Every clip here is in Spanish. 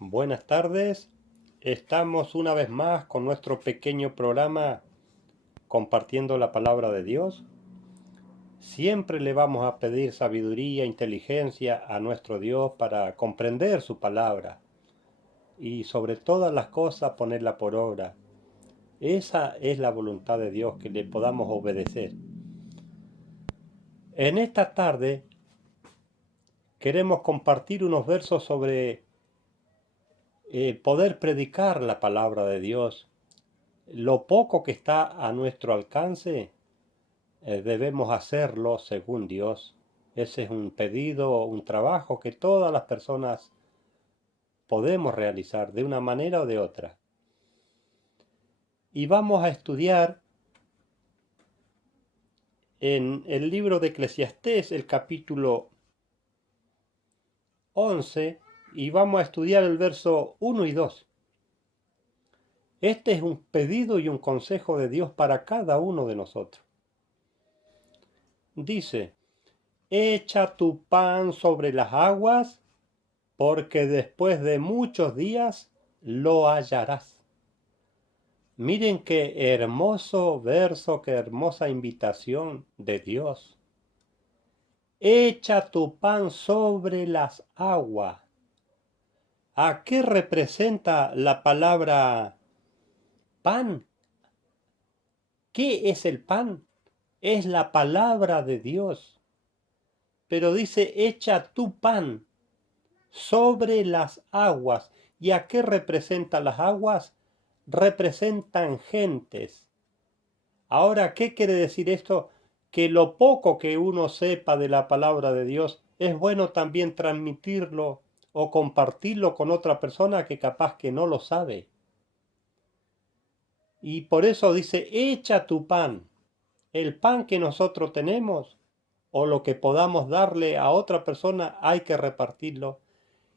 Buenas tardes, estamos una vez más con nuestro pequeño programa compartiendo la palabra de Dios. Siempre le vamos a pedir sabiduría, inteligencia a nuestro Dios para comprender su palabra y sobre todas las cosas ponerla por obra. Esa es la voluntad de Dios, que le podamos obedecer. En esta tarde queremos compartir unos versos sobre poder predicar la palabra de Dios. Lo poco que está a nuestro alcance, debemos hacerlo según Dios. Ese es un pedido, un trabajo que todas las personas podemos realizar de una manera o de otra. Y vamos a estudiar en el libro de Eclesiastés, el capítulo 11, y vamos a estudiar el verso 1 y 2. Este es un pedido y un consejo de Dios para cada uno de nosotros. Dice: echa tu pan sobre las aguas, porque después de muchos días lo hallarás. Miren qué hermoso verso, qué hermosa invitación de Dios. Echa tu pan sobre las aguas. ¿A qué representa la palabra pan? ¿Qué es el pan? Es la palabra de Dios. Pero dice: echa tu pan sobre las aguas. ¿Y a qué representan las aguas? Representan gentes. Ahora, ¿qué quiere decir esto? Que lo poco que uno sepa de la palabra de Dios es bueno también transmitirlo o compartirlo con otra persona que capaz que no lo sabe. Y por eso dice: echa tu pan. El pan que nosotros tenemos o lo que podamos darle a otra persona hay que repartirlo.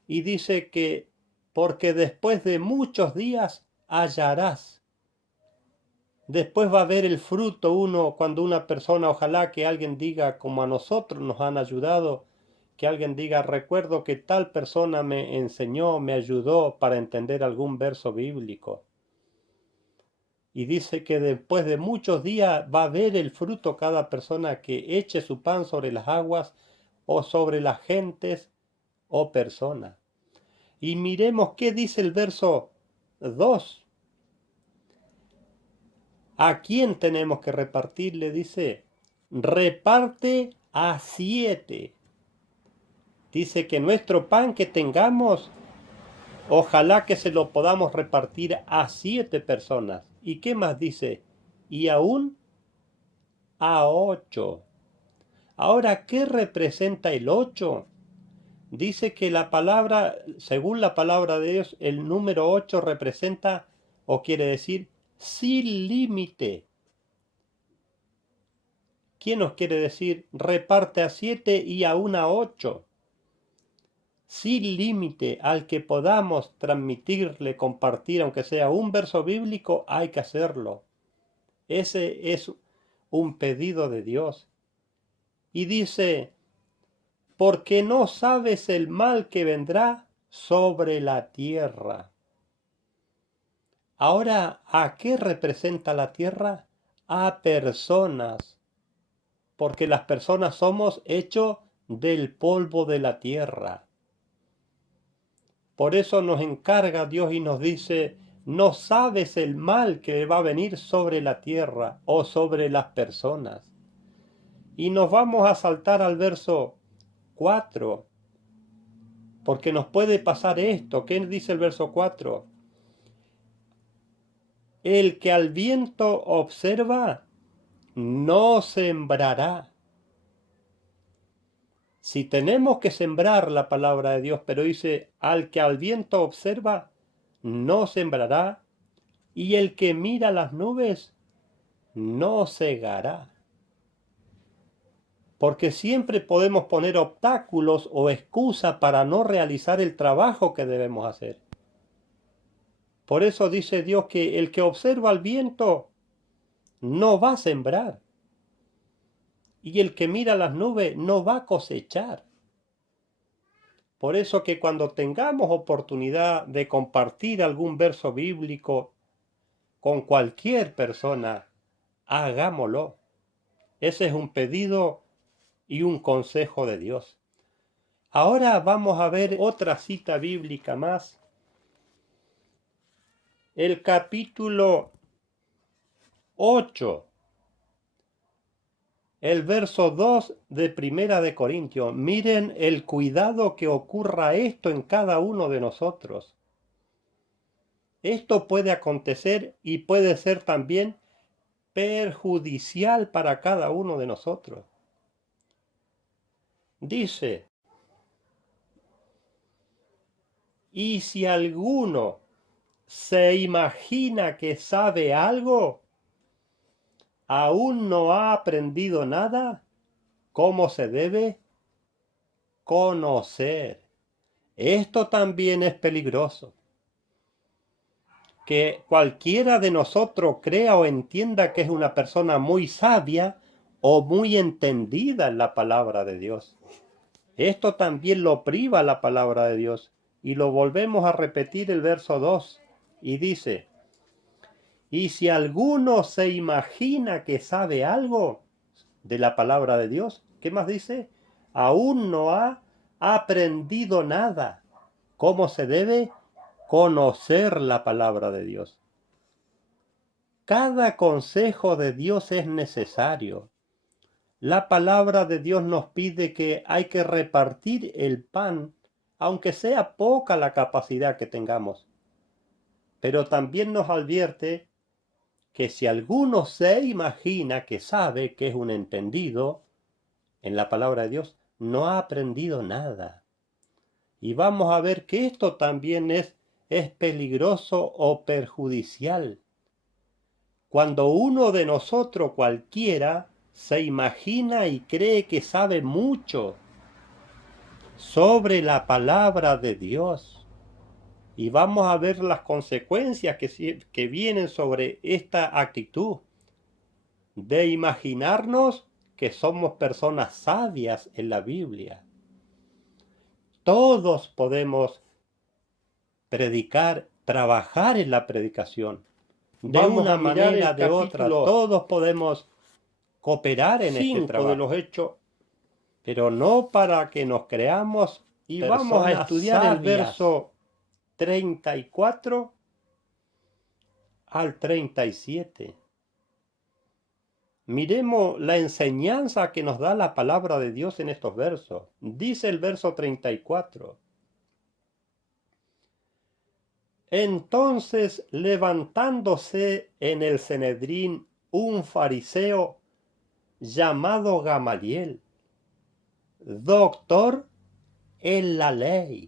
Y dice que porque después de muchos días hallarás. Después va a ver el fruto uno cuando una persona, ojalá que alguien diga, como a nosotros nos han ayudado, que alguien diga: recuerdo que tal persona me enseñó, me ayudó para entender algún verso bíblico. Y dice que después de muchos días va a ver el fruto cada persona que eche su pan sobre las aguas o sobre las gentes o personas. Y miremos qué dice el verso 2. ¿A quién tenemos que repartirle? Dice: reparte a 7. Dice que nuestro pan que tengamos, ojalá que se lo podamos repartir a 7 personas. ¿Y qué más dice? Y aún a 8. Ahora, ¿qué representa el 8? Dice que la palabra, según la palabra de Dios, el número 8 representa o quiere decir sin límite. ¿Quién nos quiere decir reparte a 7 y aún a 8? Sin límite, al que podamos transmitirle, compartir, aunque sea un verso bíblico, hay que hacerlo. Ese es un pedido de Dios. Y dice: porque no sabes el mal que vendrá sobre la tierra. Ahora, ¿a qué representa la tierra? A personas. Porque las personas somos hechos del polvo de la tierra. Por eso nos encarga Dios y nos dice: no sabes el mal que va a venir sobre la tierra o sobre las personas. Y nos vamos a saltar al verso 4, porque nos puede pasar esto. ¿Qué dice el verso 4? El que al viento observa, no sembrará. Si tenemos que sembrar la palabra de Dios, pero dice: al que al viento observa, no sembrará, y el que mira las nubes, no segará. Porque siempre podemos poner obstáculos o excusas para no realizar el trabajo que debemos hacer. Por eso dice Dios que el que observa el viento no va a sembrar, y el que mira las nubes no va a cosechar. Por eso que cuando tengamos oportunidad de compartir algún verso bíblico con cualquier persona, hagámoslo. Ese es un pedido y un consejo de Dios. Ahora vamos a ver otra cita bíblica más. El capítulo 8, el verso 2 de Primera de Corintios. Miren el cuidado que ocurra esto en cada uno de nosotros. Esto puede acontecer y puede ser también perjudicial para cada uno de nosotros. Dice, y si alguno se imagina que sabe algo, aún no ha aprendido nada, ¿cómo se debe conocer? Esto también es peligroso. Que cualquiera de nosotros crea o entienda que es una persona muy sabia o muy entendida en la palabra de Dios. Esto también lo priva la palabra de Dios. Y lo volvemos a repetir el verso 2. Y dice, y si alguno se imagina que sabe algo de la palabra de Dios, ¿qué más dice? Aún no ha aprendido nada. ¿Cómo se debe conocer la palabra de Dios? Cada consejo de Dios es necesario. La palabra de Dios nos pide que hay que repartir el pan, aunque sea poca la capacidad que tengamos. Pero también nos advierte que si alguno se imagina que sabe, que es un entendido en la palabra de Dios, no ha aprendido nada. Y vamos a ver que esto también es peligroso o perjudicial. Cuando uno de nosotros cualquiera se imagina y cree que sabe mucho sobre la palabra de Dios. Y vamos a ver las consecuencias que vienen sobre esta actitud de imaginarnos que somos personas sabias en la Biblia. Todos podemos predicar, trabajar en la predicación. De una manera, de otra, todos podemos cooperar en este trabajo. De los hechos, pero no para que nos creamos. Y vamos a estudiar sabias. El verso 34 al 37. Miremos la enseñanza que nos da la palabra de Dios en estos versos. Dice el verso 34. Entonces, levantándose en el Sanedrín un fariseo llamado Gamaliel, doctor en la ley.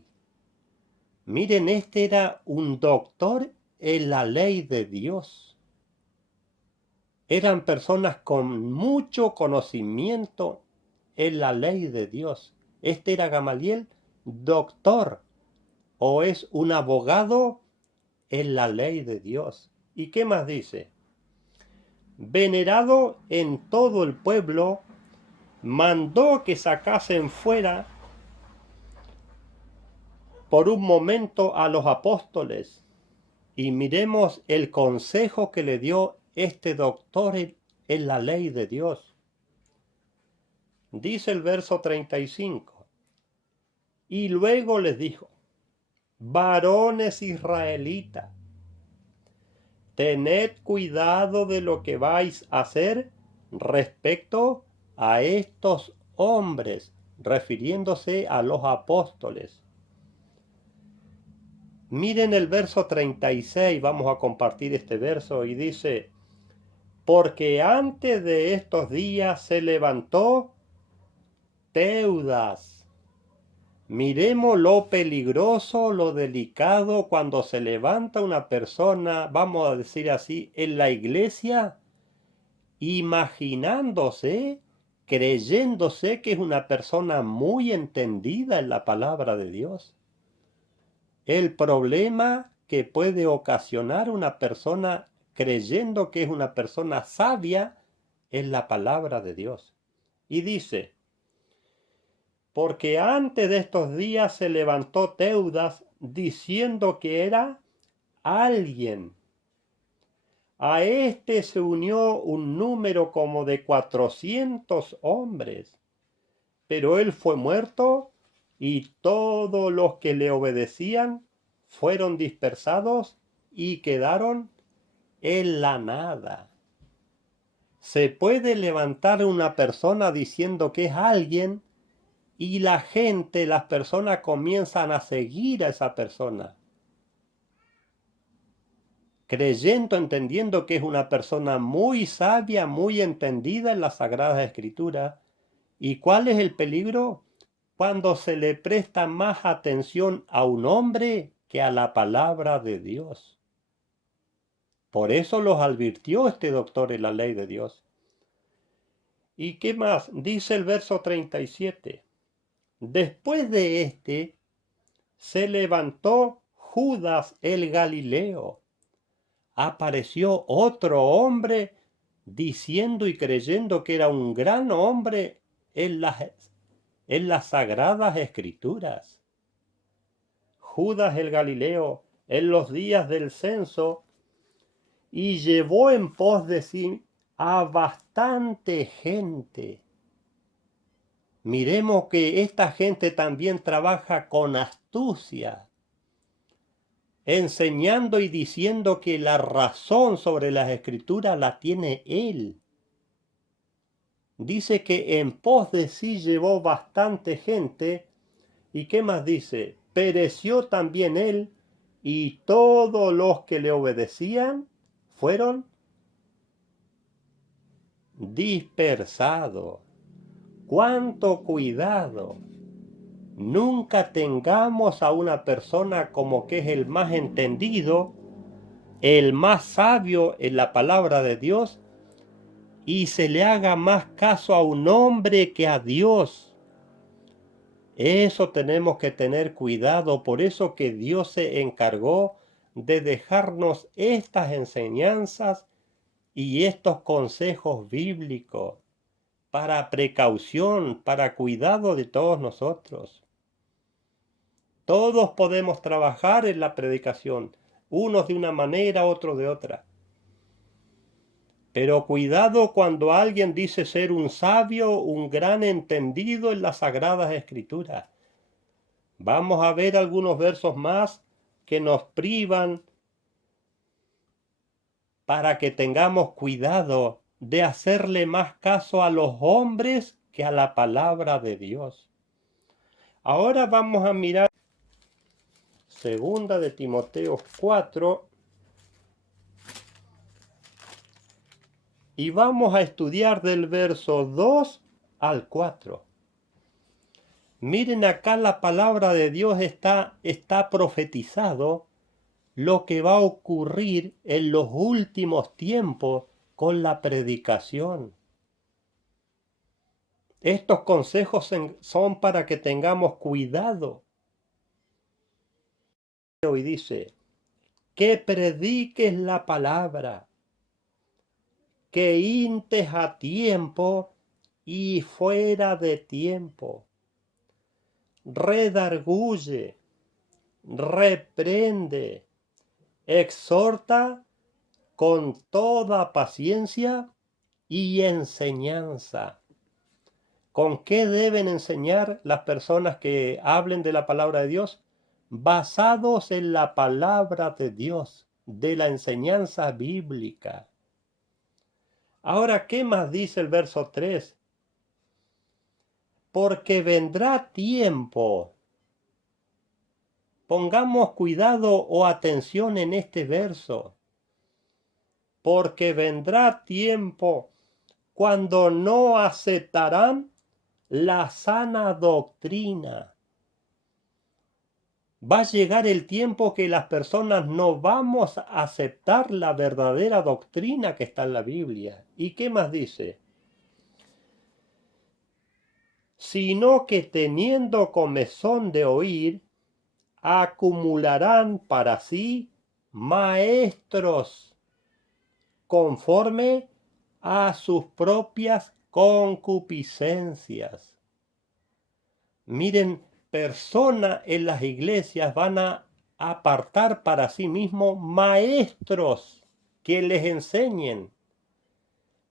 Miren, este era un doctor en la ley de Dios. Eran personas con mucho conocimiento en la ley de Dios. Este era Gamaliel, doctor, o es un abogado en la ley de Dios. ¿Y qué más dice? Venerado en todo el pueblo, mandó que sacasen fuera por un momento a los apóstoles. Y miremos el consejo que le dio este doctor en la ley de Dios. Dice el verso 35. Y luego les dijo, varones israelitas, tened cuidado de lo que vais a hacer respecto a estos hombres, refiriéndose a los apóstoles. Miren el verso 36, vamos a compartir este verso y dice, porque antes de estos días se levantó Teudas. Miremos lo peligroso, lo delicado cuando se levanta una persona, vamos a decir así, en la iglesia, imaginándose, creyéndose que es una persona muy entendida en la palabra de Dios. El problema que puede ocasionar una persona creyendo que es una persona sabia en la palabra de Dios. Y dice, porque antes de estos días se levantó Teudas diciendo que era alguien. A este se unió un número como de 400 hombres, pero él fue muerto y todos los que le obedecían fueron dispersados y quedaron en la nada. Se puede levantar una persona diciendo que es alguien y la gente, las personas comienzan a seguir a esa persona, creyendo, entendiendo que es una persona muy sabia, muy entendida en las Sagradas Escrituras. ¿Y cuál es el peligro? Cuando se le presta más atención a un hombre que a la palabra de Dios. Por eso los advirtió este doctor en la ley de Dios. ¿Y qué más? Dice el verso 37. Después de este, se levantó Judas el Galileo. Apareció otro hombre diciendo y creyendo que era un gran hombre en las sagradas escrituras. Judas el Galileo en los días del censo y llevó en pos de sí a bastante gente. Miremos que esta gente también trabaja con astucia, enseñando y diciendo que la razón sobre las escrituras la tiene él. Dice que en pos de sí llevó bastante gente. ¿Y qué más dice? Pereció también él y todos los que le obedecían fueron dispersados. ¡Cuánto cuidado! Nunca tengamos a una persona como que es el más entendido, el más sabio en la palabra de Dios, y se le haga más caso a un hombre que a Dios. Eso tenemos que tener cuidado, por eso que Dios se encargó de dejarnos estas enseñanzas y estos consejos bíblicos para precaución, para cuidado de todos nosotros. Todos podemos trabajar en la predicación, unos de una manera, otros de otra. Pero cuidado cuando alguien dice ser un sabio, un gran entendido en las Sagradas Escrituras. Vamos a ver algunos versos más que nos privan para que tengamos cuidado de hacerle más caso a los hombres que a la palabra de Dios. Ahora vamos a mirar Segunda de Timoteo 4 y vamos a estudiar del verso 2 al 4. Miren acá la palabra de Dios está profetizado lo que va a ocurrir en los últimos tiempos con la predicación. Estos consejos son para que tengamos cuidado. Y dice, que prediques la palabra, que hintes a tiempo y fuera de tiempo. Redarguye, reprende, exhorta con toda paciencia y enseñanza. ¿Con qué deben enseñar las personas que hablen de la palabra de Dios? Basados en la palabra de Dios, de la enseñanza bíblica. Ahora, ¿qué más dice el verso 3? Porque vendrá tiempo. Pongamos cuidado o atención en este verso. Porque vendrá tiempo cuando no aceptarán la sana doctrina. Va a llegar el tiempo que las personas no vamos a aceptar la verdadera doctrina que está en la Biblia. ¿Y qué más dice? Sino que teniendo comezón de oír, acumularán para sí maestros conforme a sus propias concupiscencias. Miren, personas en las iglesias van a apartar para sí mismos maestros que les enseñen.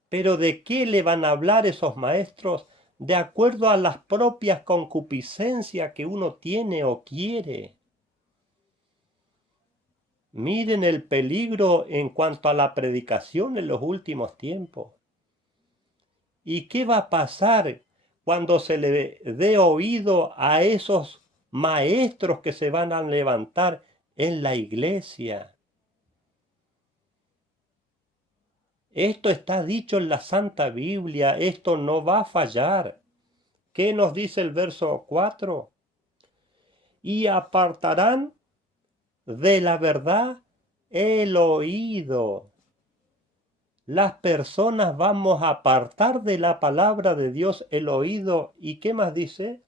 Pero ¿de qué le van a hablar esos maestros? De acuerdo a las propias concupiscencias que uno tiene o quiere. Miren el peligro en cuanto a la predicación en los últimos tiempos. ¿Y qué va a pasar cuando se le dé oído a esos maestros que se van a levantar en la iglesia? Esto está dicho en la Santa Biblia, esto no va a fallar. ¿Qué nos dice el verso 4? Y apartarán de la verdad el oído. Las personas vamos a apartar de la palabra de Dios el oído. ¿Y qué más dice?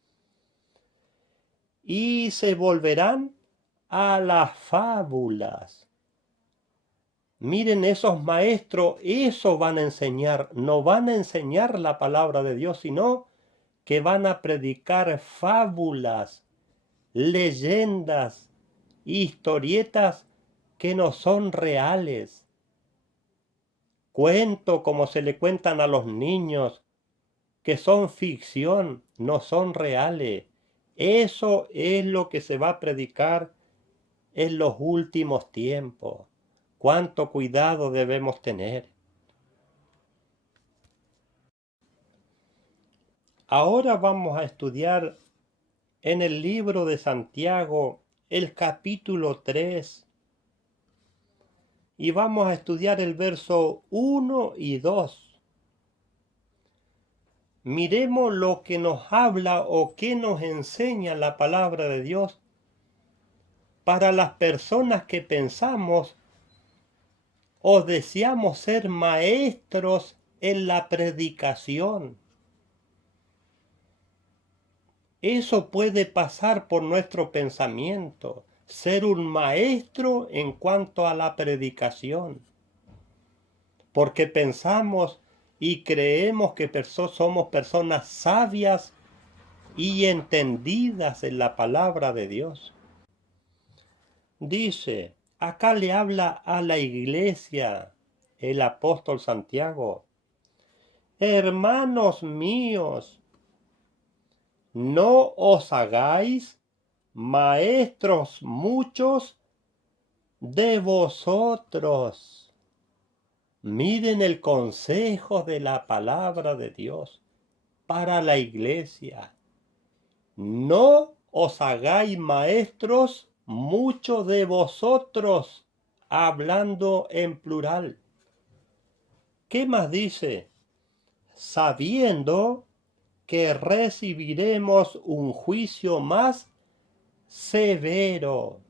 Y se volverán a las fábulas. Miren, esos maestros, eso van a enseñar. No van a enseñar la palabra de Dios, sino que van a predicar fábulas, leyendas, historietas que no son reales. Cuento como se le cuentan a los niños, que son ficción, no son reales. Eso es lo que se va a predicar en los últimos tiempos. Cuánto cuidado debemos tener. Ahora vamos a estudiar en el libro de Santiago el capítulo 3 y vamos a estudiar el verso 1 y 2. Miremos lo que nos habla o que nos enseña la palabra de Dios para las personas que pensamos o deseamos ser maestros en la predicación. Eso puede pasar por nuestro pensamiento, ser un maestro en cuanto a la predicación. Porque pensamos y creemos que somos personas sabias y entendidas en la palabra de Dios. Dice, acá le habla a la iglesia el apóstol Santiago. Hermanos míos, no os hagáis maestros muchos de vosotros. Miren el consejo de la palabra de Dios para la iglesia. No os hagáis maestros muchos de vosotros, hablando en plural. ¿Qué más dice? Sabiendo que recibiremos un juicio más severo.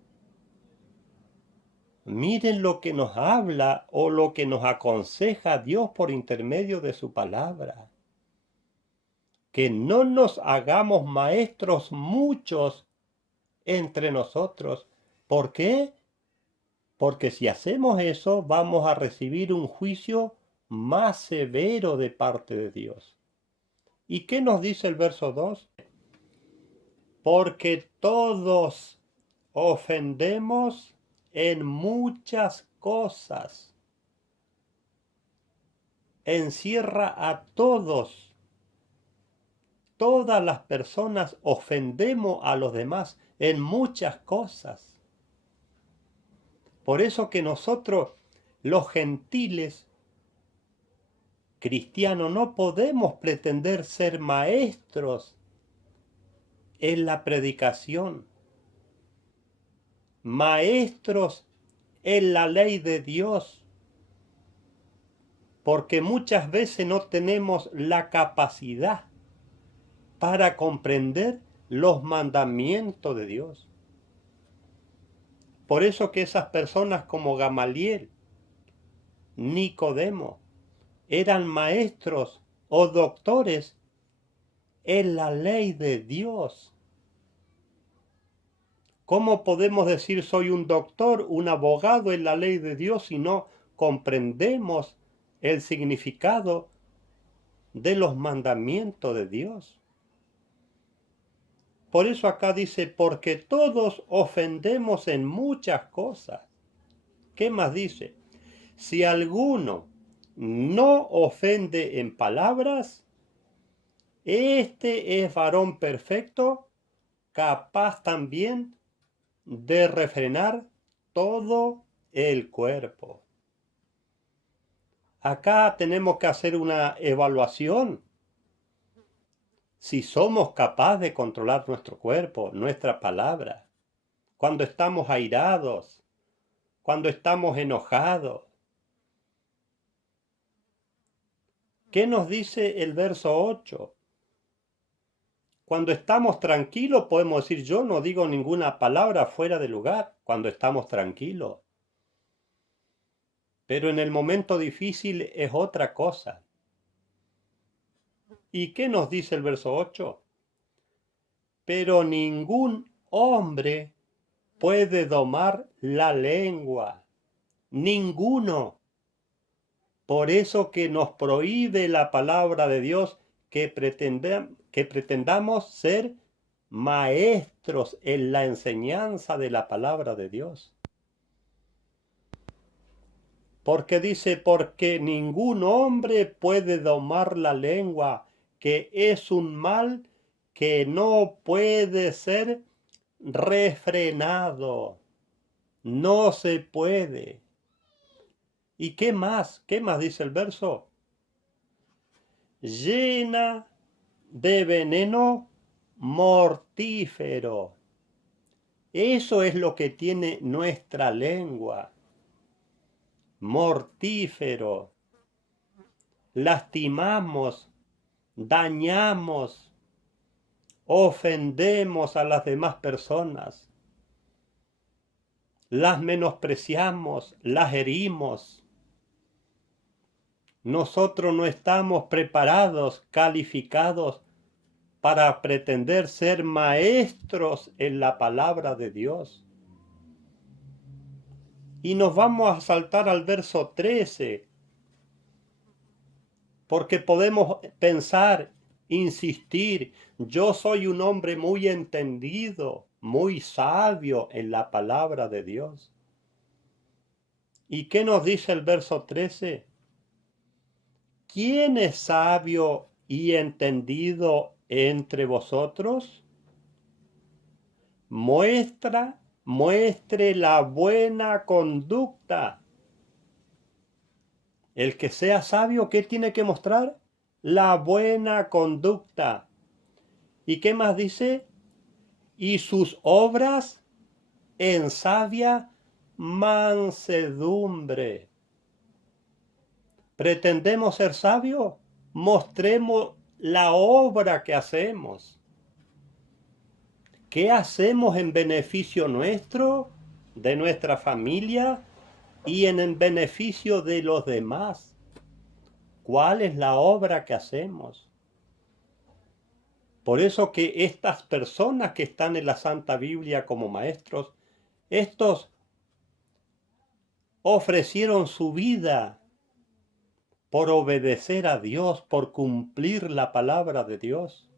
Miren lo que nos habla o lo que nos aconseja Dios por intermedio de su palabra. Que no nos hagamos maestros muchos entre nosotros. ¿Por qué? Porque si hacemos eso, vamos a recibir un juicio más severo de parte de Dios. ¿Y qué nos dice el verso 2? Porque todos ofendemos en muchas cosas. Encierra a todos. Todas las personas ofendemos a los demás en muchas cosas. Por eso que nosotros, los gentiles cristianos, no podemos pretender ser maestros en la predicación, maestros en la ley de Dios, porque muchas veces no tenemos la capacidad para comprender los mandamientos de Dios. Por eso que esas personas como Gamaliel, Nicodemo, eran maestros o doctores en la ley de Dios. ¿Cómo podemos decir soy un doctor, un abogado en la ley de Dios si no comprendemos el significado de los mandamientos de Dios? Por eso acá dice, porque todos ofendemos en muchas cosas. ¿Qué más dice? Si alguno no ofende en palabras, este es varón perfecto, capaz también de refrenar todo el cuerpo. Acá tenemos que hacer una evaluación. Si somos capaces de controlar nuestro cuerpo, nuestra palabra, cuando estamos airados, cuando estamos enojados. ¿Qué nos dice el verso 8? Cuando estamos tranquilos podemos decir, yo no digo ninguna palabra fuera de lugar, cuando estamos tranquilos. Pero en el momento difícil es otra cosa. ¿Y qué nos dice el verso 8? Pero ningún hombre puede domar la lengua. Ninguno. Por eso que nos prohíbe la palabra de Dios que pretendamos ser maestros en la enseñanza de la palabra de Dios. Porque dice, porque ningún hombre puede domar la lengua, que es un mal que no puede ser refrenado. No se puede. ¿Y qué más? ¿Qué más dice el verso? Llena de veneno mortífero. Eso es lo que tiene nuestra lengua. Mortífero. Lastimamos, dañamos, ofendemos a las demás personas. Las menospreciamos, las herimos. Nosotros no estamos preparados, calificados para pretender ser maestros en la palabra de Dios. Y nos vamos a saltar al verso 13, porque podemos pensar, insistir, yo soy un hombre muy entendido, muy sabio en la palabra de Dios. ¿Y qué nos dice el verso 13? ¿Quién es sabio y entendido entre vosotros? Muestre la buena conducta. El que sea sabio, ¿qué tiene que mostrar? La buena conducta. ¿Y qué más dice? Y sus obras en sabia mansedumbre. ¿Pretendemos ser sabios? Mostremos la obra que hacemos. ¿Qué hacemos en beneficio nuestro, de nuestra familia y en el beneficio de los demás? ¿Cuál es la obra que hacemos? Por eso que estas personas que están en la Santa Biblia como maestros, estos ofrecieron su vida por obedecer a Dios, por cumplir la palabra de Dios.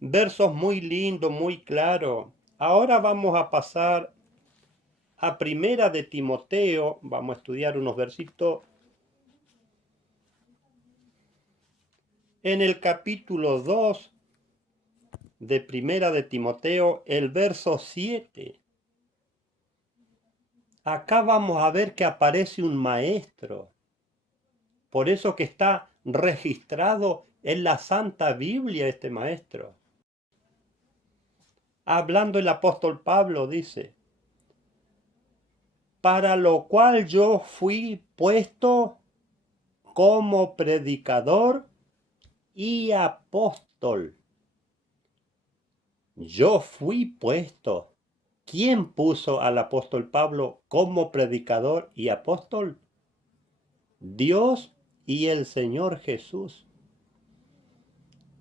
Versos muy lindos, muy claros. Ahora vamos a pasar a Primera de Timoteo. Vamos a estudiar unos versitos. En el capítulo 2 de Primera de Timoteo, el verso 7. Acá vamos a ver que aparece un maestro. Por eso que está registrado en la Santa Biblia este maestro. Hablando el apóstol Pablo dice, para lo cual yo fui puesto como predicador y apóstol. Yo fui puesto. ¿Quién puso al apóstol Pablo como predicador y apóstol? Dios y el Señor Jesús.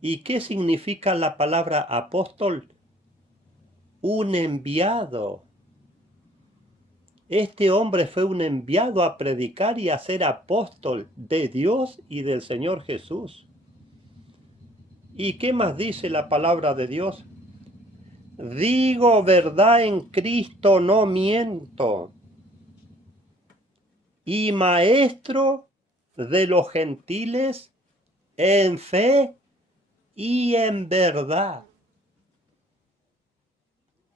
¿Y qué significa la palabra apóstol? Un enviado. Este hombre fue un enviado a predicar y a ser apóstol de Dios y del Señor Jesús. ¿Y qué más dice la palabra de Dios? Digo verdad en Cristo, no miento. Y maestro de los gentiles en fe y en verdad.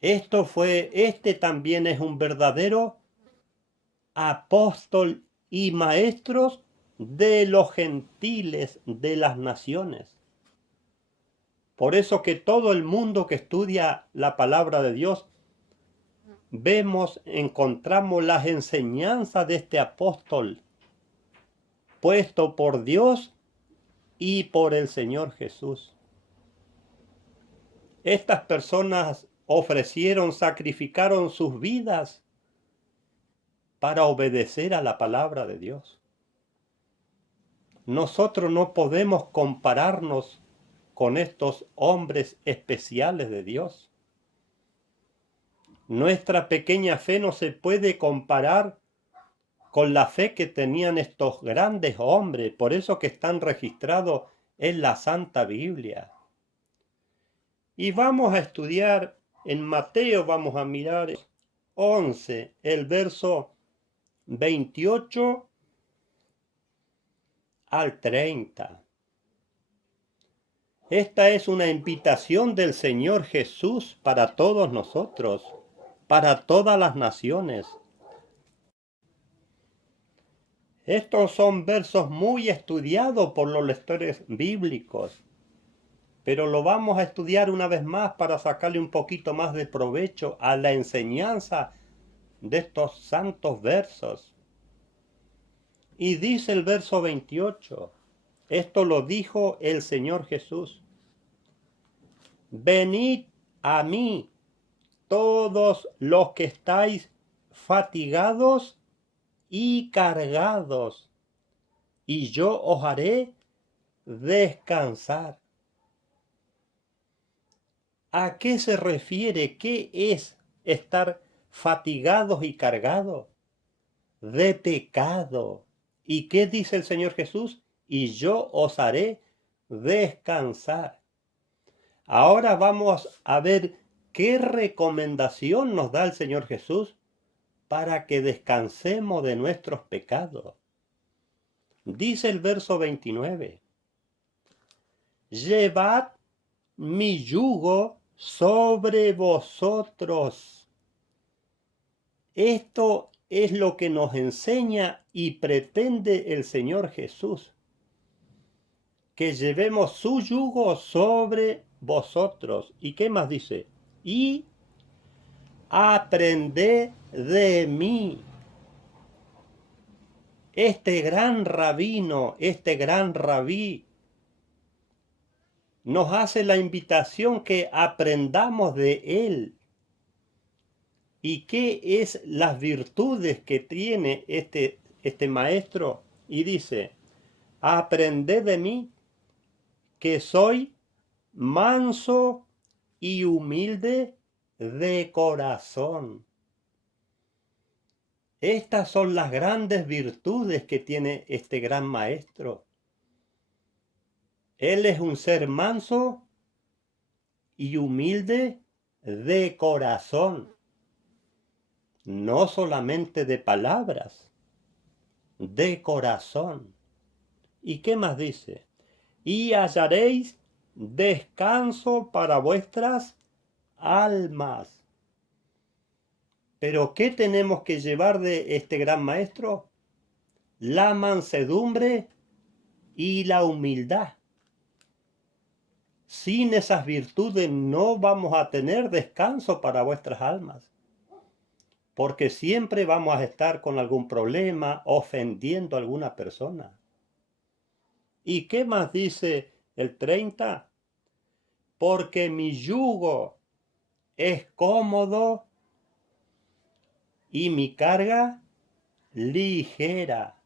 Este también es un verdadero apóstol y maestros de los gentiles, de las naciones. Por eso que todo el mundo que estudia la palabra de Dios, encontramos las enseñanzas de este apóstol, puesto por Dios y por el Señor Jesús. Estas personas sacrificaron sus vidas para obedecer a la palabra de Dios. Nosotros no podemos compararnos con estos hombres especiales de Dios. Nuestra pequeña fe no se puede comparar con la fe que tenían estos grandes hombres, por eso que están registrados en la Santa Biblia. Y vamos a estudiar en Mateo, vamos a mirar 11, el verso 28 al 30. Esta es una invitación del Señor Jesús para todos nosotros, para todas las naciones. Estos son versos muy estudiados por los lectores bíblicos, pero lo vamos a estudiar una vez más para sacarle un poquito más de provecho a la enseñanza de estos santos versos. Y dice el verso 28, esto lo dijo el Señor Jesús: venid a mí todos los que estáis fatigados y cargados, y yo os haré descansar. ¿A qué se refiere? ¿Qué es estar fatigados y cargados? De pecado. ¿Y qué dice el Señor Jesús? Y yo os haré descansar. Ahora vamos a ver qué recomendación nos da el Señor Jesús para que descansemos de nuestros pecados. Dice el verso 29, llevad mi yugo sobre vosotros. Esto es lo que nos enseña y pretende el Señor Jesús, que llevemos su yugo sobre vosotros. ¿Y qué más dice? Y aprended de mí. Este gran rabino, este gran rabí, nos hace la invitación que aprendamos de él. ¿Y qué es las virtudes que tiene este maestro? Y dice, aprended de mí, que soy manso y humilde de corazón. Estas son las grandes virtudes que tiene este gran maestro. Él es un ser manso y humilde de corazón, no solamente de palabras, de corazón. ¿Y qué más dice? Y hallaréis descanso para vuestras almas. ¿Pero qué tenemos que llevar de este gran maestro? La mansedumbre y la humildad. Sin esas virtudes no vamos a tener descanso para vuestras almas, porque siempre vamos a estar con algún problema, ofendiendo a alguna persona. ¿Y qué más dice el 30? Porque mi yugo es cómodo y mi carga ligera.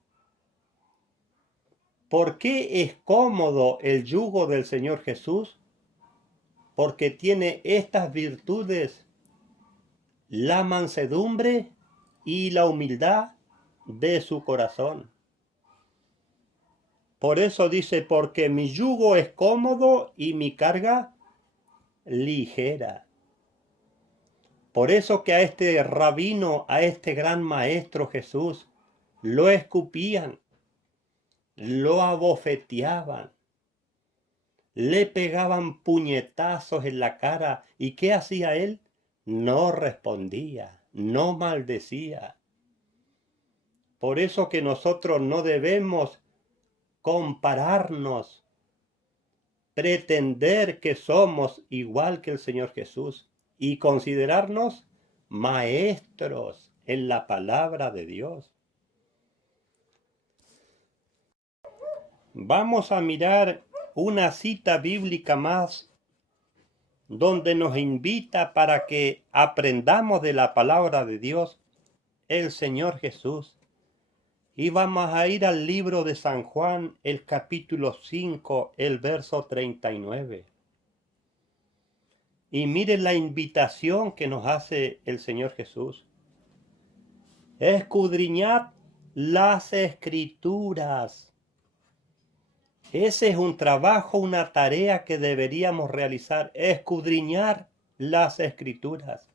¿Por qué es cómodo el yugo del Señor Jesús? Porque tiene estas virtudes: la mansedumbre y la humildad de su corazón. Por eso dice, porque mi yugo es cómodo y mi carga ligera. Por eso que a este rabino, a este gran maestro Jesús, lo escupían, lo abofeteaban, le pegaban puñetazos en la cara. ¿Y qué hacía él? No respondía, no maldecía. Por eso que nosotros no debemos compararnos, pretender que somos igual que el Señor Jesús y considerarnos maestros en la palabra de Dios. Vamos a mirar una cita bíblica más donde nos invita para que aprendamos de la palabra de Dios, el Señor Jesús. Y vamos a ir al libro de San Juan, el capítulo 5, el verso 39. Y miren la invitación que nos hace el Señor Jesús. Escudriñad las Escrituras. Ese es un trabajo, una tarea que deberíamos realizar, escudriñar las Escrituras.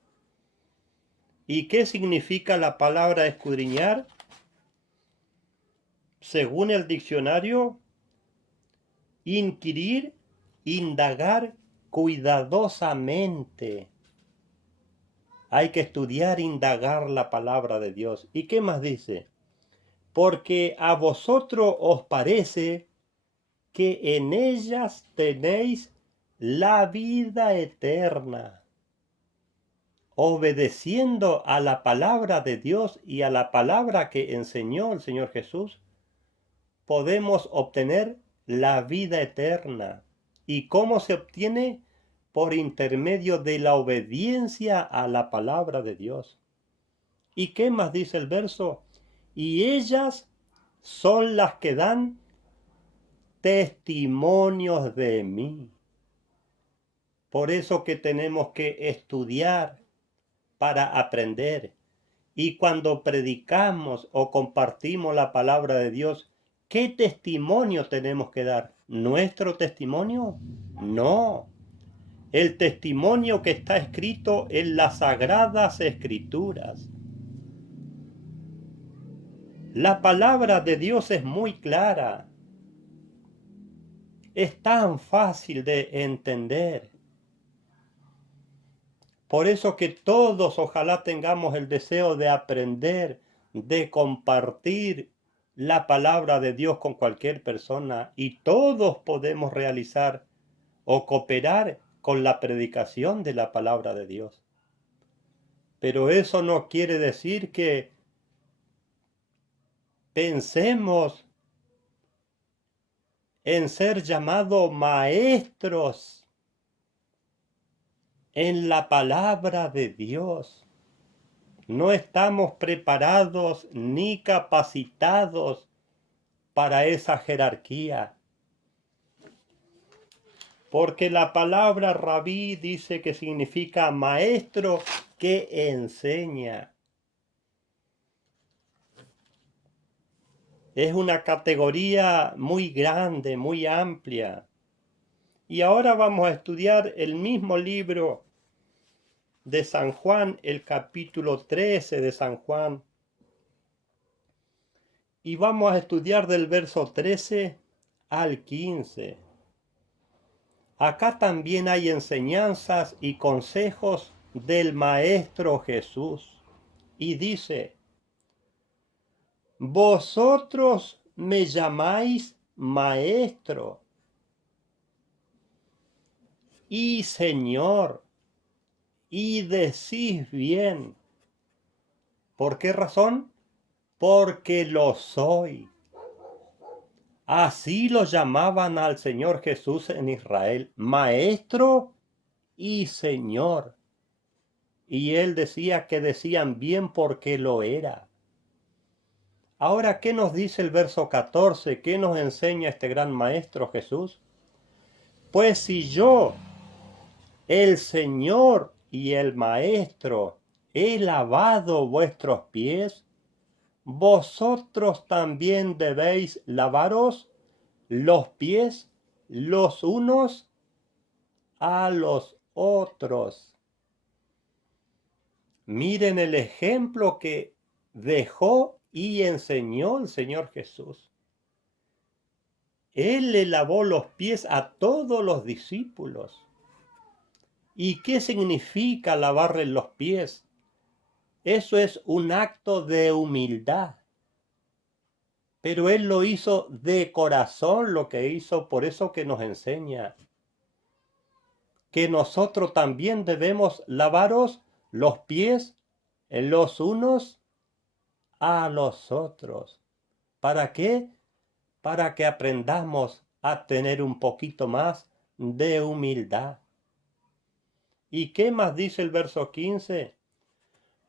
¿Y qué significa la palabra escudriñar? Según el diccionario, inquirir, indagar cuidadosamente. Hay que estudiar, indagar la palabra de Dios. ¿Y qué más dice? Porque a vosotros os parece que en ellas tenéis la vida eterna, obedeciendo a la palabra de Dios y a la palabra que enseñó el Señor Jesús, podemos obtener la vida eterna. ¿Y cómo se obtiene? Por intermedio de la obediencia a la palabra de Dios. ¿Y qué más dice el verso? Y ellas son las que dan testimonios de mí. Por eso que tenemos que estudiar para aprender. Y cuando predicamos o compartimos la palabra de Dios, ¿qué testimonio tenemos que dar? ¿Nuestro testimonio? No. El testimonio que está escrito en las Sagradas Escrituras. La palabra de Dios es muy clara. Es tan fácil de entender. Por eso que todos ojalá tengamos el deseo de aprender, de compartir la palabra de Dios con cualquier persona, y todos podemos realizar o cooperar con la predicación de la palabra de Dios. Pero eso no quiere decir que pensemos en ser llamados maestros en la palabra de Dios. No estamos preparados ni capacitados para esa jerarquía. Porque la palabra rabí dice que significa maestro que enseña. Es una categoría muy grande, muy amplia. Y ahora vamos a estudiar el mismo libro de San Juan, el capítulo 13 de San Juan. Y vamos a estudiar del verso 13 al 15. Acá también hay enseñanzas y consejos del Maestro Jesús. Y dice, vosotros me llamáis Maestro y Señor, y decís bien. ¿Por qué razón? Porque lo soy. Así lo llamaban al Señor Jesús en Israel, Maestro y Señor. Y él decía que decían bien porque lo era. Ahora, ¿qué nos dice el verso 14? ¿Qué nos enseña este gran Maestro Jesús? Pues si yo, el Señor y el Maestro, he lavado vuestros pies, vosotros también debéis lavaros los pies los unos a los otros. Miren el ejemplo que dejó y enseñó el Señor Jesús. Él le lavó los pies a todos los discípulos. ¿Y qué significa lavarle los pies? Eso es un acto de humildad. Pero Él lo hizo de corazón, lo que hizo, por eso que nos enseña que nosotros también debemos lavaros los pies los unos a los otros. ¿Para qué? Para que aprendamos a tener un poquito más de humildad. ¿Y qué más dice el verso 15?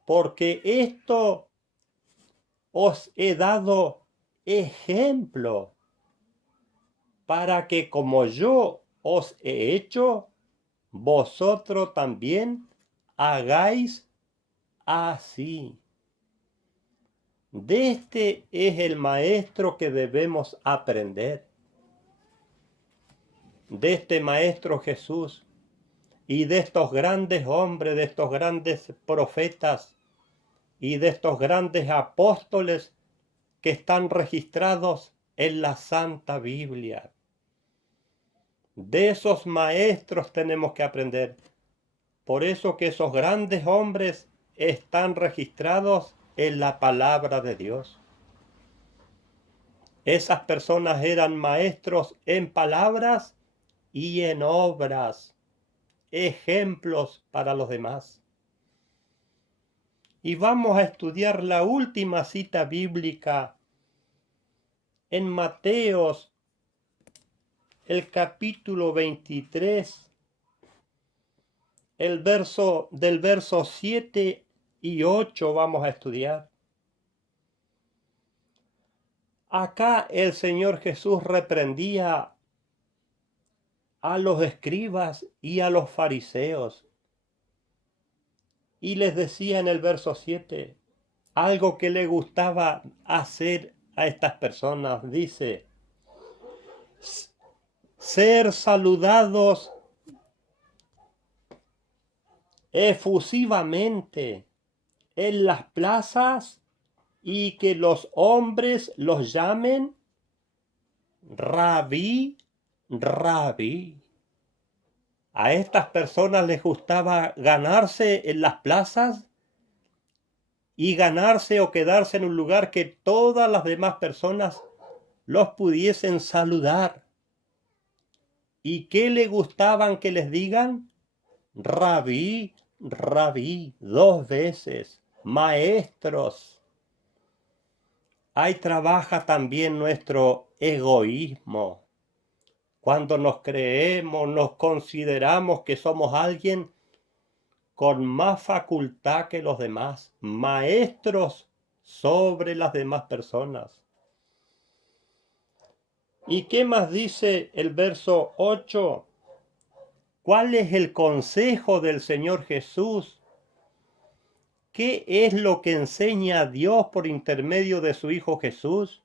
Porque esto os he dado ejemplo para que como yo os he hecho, vosotros también hagáis así. De este es el maestro que debemos aprender. De este maestro Jesús y de estos grandes hombres, de estos grandes profetas y de estos grandes apóstoles que están registrados en la Santa Biblia. De esos maestros tenemos que aprender. Por eso que esos grandes hombres están registrados en la palabra de Dios. Esas personas eran maestros en palabras y en obras, ejemplos para los demás. Y vamos a estudiar la última cita bíblica en Mateos, el capítulo 23, del verso 7 y 8 vamos a estudiar. Acá el Señor Jesús reprendía a los escribas y a los fariseos y les decía en el verso 7 algo que le gustaba hacer a estas personas. Dice: ser saludados efusivamente en las plazas y que los hombres los llamen rabí, rabí. A estas personas les gustaba ganarse en las plazas y ganarse o quedarse en un lugar que todas las demás personas los pudiesen saludar. ¿Y qué le gustaban que les digan? Rabí, rabí, 2 veces, maestros. Ahí trabaja también nuestro egoísmo. Cuando nos creemos, nos consideramos que somos alguien con más facultad que los demás, maestros sobre las demás personas. ¿Y qué más dice el verso 8? ¿Cuál es el consejo del Señor Jesús? ¿Qué es lo que enseña Dios por intermedio de su Hijo Jesús?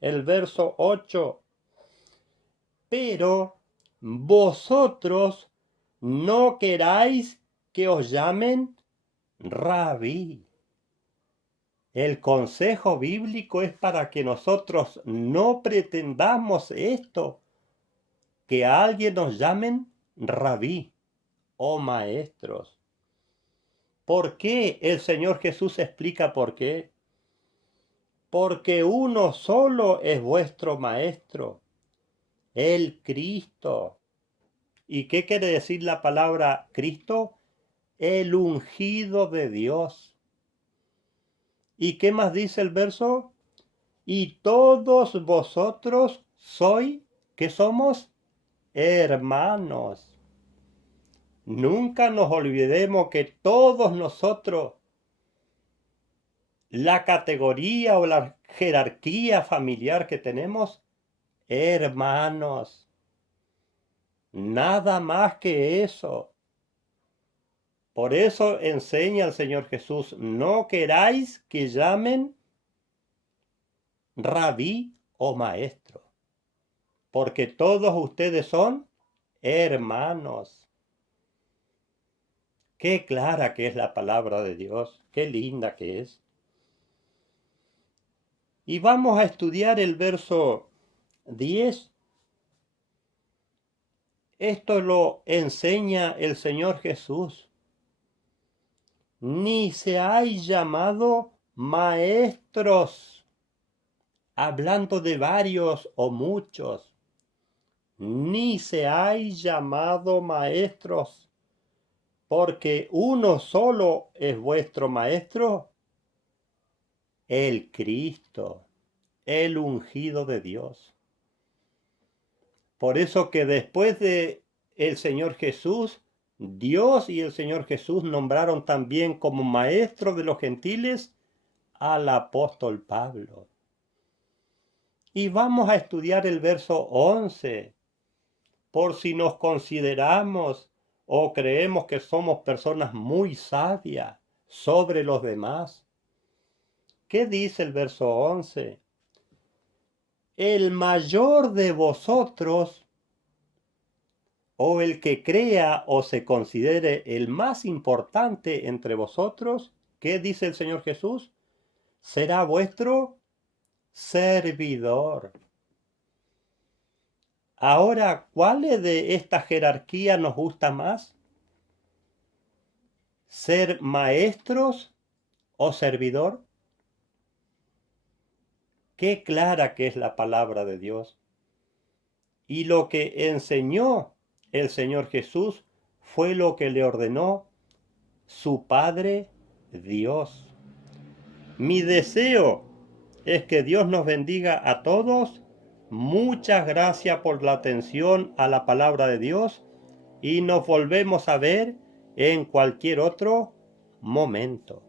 El verso 8. Pero vosotros no queráis que os llamen rabí. El consejo bíblico es para que nosotros no pretendamos esto, que a alguien nos llamen rabí o maestros. ¿Por qué? El Señor Jesús explica por qué. Porque uno solo es vuestro maestro, el Cristo. ¿Y qué quiere decir la palabra Cristo? El ungido de Dios. ¿Y qué más dice el verso? Y todos vosotros sois, ¿qué somos? Hermanos. Nunca nos olvidemos que todos nosotros, la categoría o la jerarquía familiar que tenemos, hermanos. Nada más que eso. Por eso enseña el Señor Jesús: no queráis que llamen rabí o maestro. porque todos ustedes son hermanos. Qué clara que es la palabra de Dios, qué linda que es. Y vamos a estudiar el verso 10. Esto lo enseña el Señor Jesús. Ni seáis llamado maestros, hablando de varios o muchos. Ni seáis llamado maestros, porque uno solo es vuestro maestro, el Cristo, el ungido de Dios. Por eso que después de el Señor Jesús, Dios y el Señor Jesús nombraron también como maestro de los gentiles al apóstol Pablo. Y vamos a estudiar el verso 11, por si nos consideramos o creemos que somos personas muy sabias sobre los demás. ¿Qué dice el verso 11? El mayor de vosotros, o el que crea o se considere el más importante entre vosotros, ¿qué dice el Señor Jesús? Será vuestro servidor. Ahora, ¿cuál de esta jerarquía nos gusta más? ¿Ser maestros o servidor? Qué clara que es la palabra de Dios. Y lo que enseñó el Señor Jesús fue lo que le ordenó su Padre Dios. Mi deseo es que Dios nos bendiga a todos. Muchas gracias por la atención a la palabra de Dios y nos volvemos a ver en cualquier otro momento.